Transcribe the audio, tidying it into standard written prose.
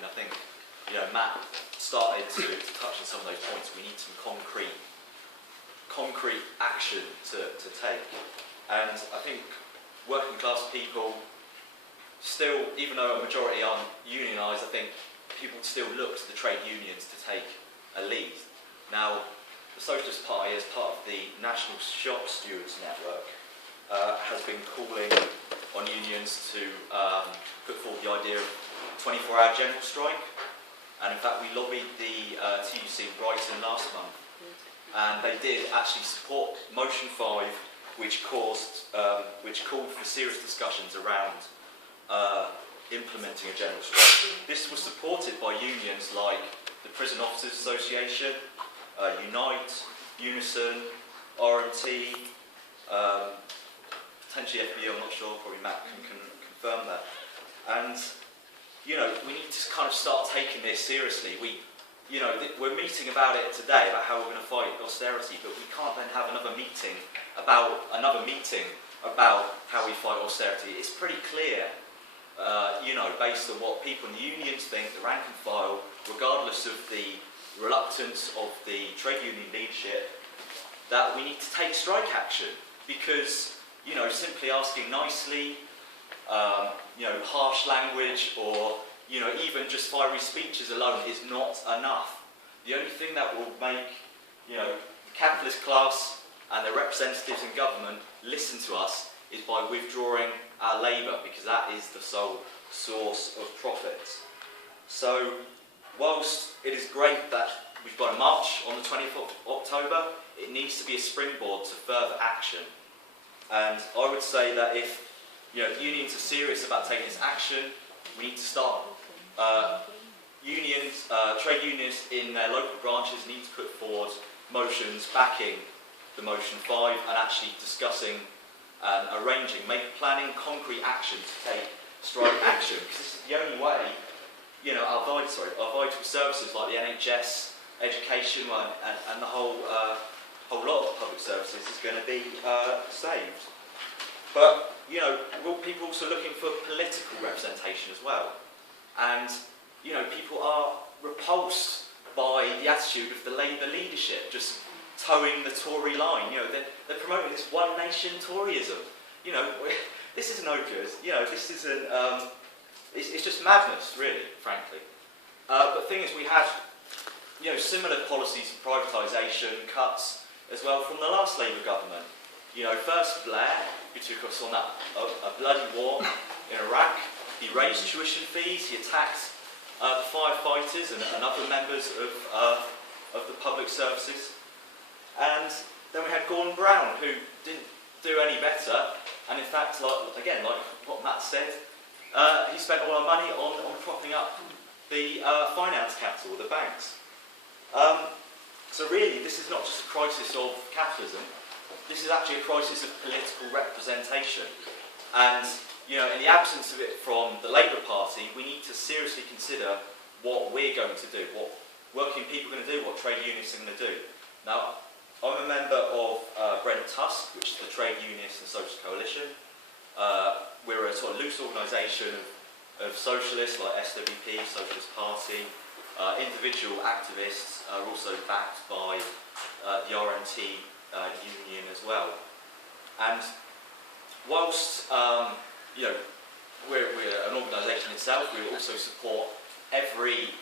and I think Matt started to touch on some of those points. We need some concrete action to take, and I think working class people still, even though a majority aren't unionised, I think people still look to the trade unions to take a lead. Now, the Socialist Party, as part of the National Shop Stewards Network, has been calling on unions to put forward the idea of 24-hour general strike. And in fact, we lobbied the TUSC in Brighton last month, and they did actually support Motion 5, which called for serious discussions around implementing a general strike. This was supported by unions like the Prison Officers Association, Unite, Unison, RMT, potentially FBO, I'm not sure, probably Matt can confirm that. And we need to kind of start taking this seriously. We're meeting about it today, about how we're going to fight austerity, but we can't then have another meeting about how we fight austerity. It's pretty clear, based on what people in the unions think, the rank and file, regardless of the reluctance of the trade union leadership, that we need to take strike action, because simply asking nicely, harsh language, or even just fiery speeches alone is not enough. The only thing that will make the capitalist class and their representatives in government listen to us is by withdrawing our labour, because that is the sole source of profits. So, whilst it is great that we've got a march on the 20th of October, it needs to be a springboard to further action. And I would say that if the unions are serious about taking this action, we need to start. Trade unions in their local branches need to put forward motions backing the Motion 5 and actually discussing and arranging, planning concrete action to take strike action, because this is the only way our vital services like the NHS, education, and the whole lot of public services is going to be saved. But people are also looking for political representation as well, and people are repulsed by the attitude of the Labour leadership, just towing the Tory line. They're promoting this one nation Toryism. This is no good. This isn't. It's just madness, really, frankly. But the thing is, we had similar policies of privatisation, cuts as well from the last Labour government. First Blair, who took us on a bloody war in Iraq. He raised tuition fees. He attacked the firefighters and other members of the public services. And then we had Gordon Brown, who didn't do any better. And in fact, like what Matt said, he spent all our money on propping up the finance capital, the banks. So really, this is not just a crisis of capitalism. This is actually a crisis of political representation. And in the absence of it from the Labour Party, we need to seriously consider what we're going to do, what working people are going to do, what trade unions are going to do. Now, I'm a member of Brent TUSC, which is the Trade Unionists and Socialist Coalition. We're a sort of loose organisation of socialists like SWP, Socialist Party. Individual activists are also backed by the RMT union as well. And whilst we're an organisation itself, we also support every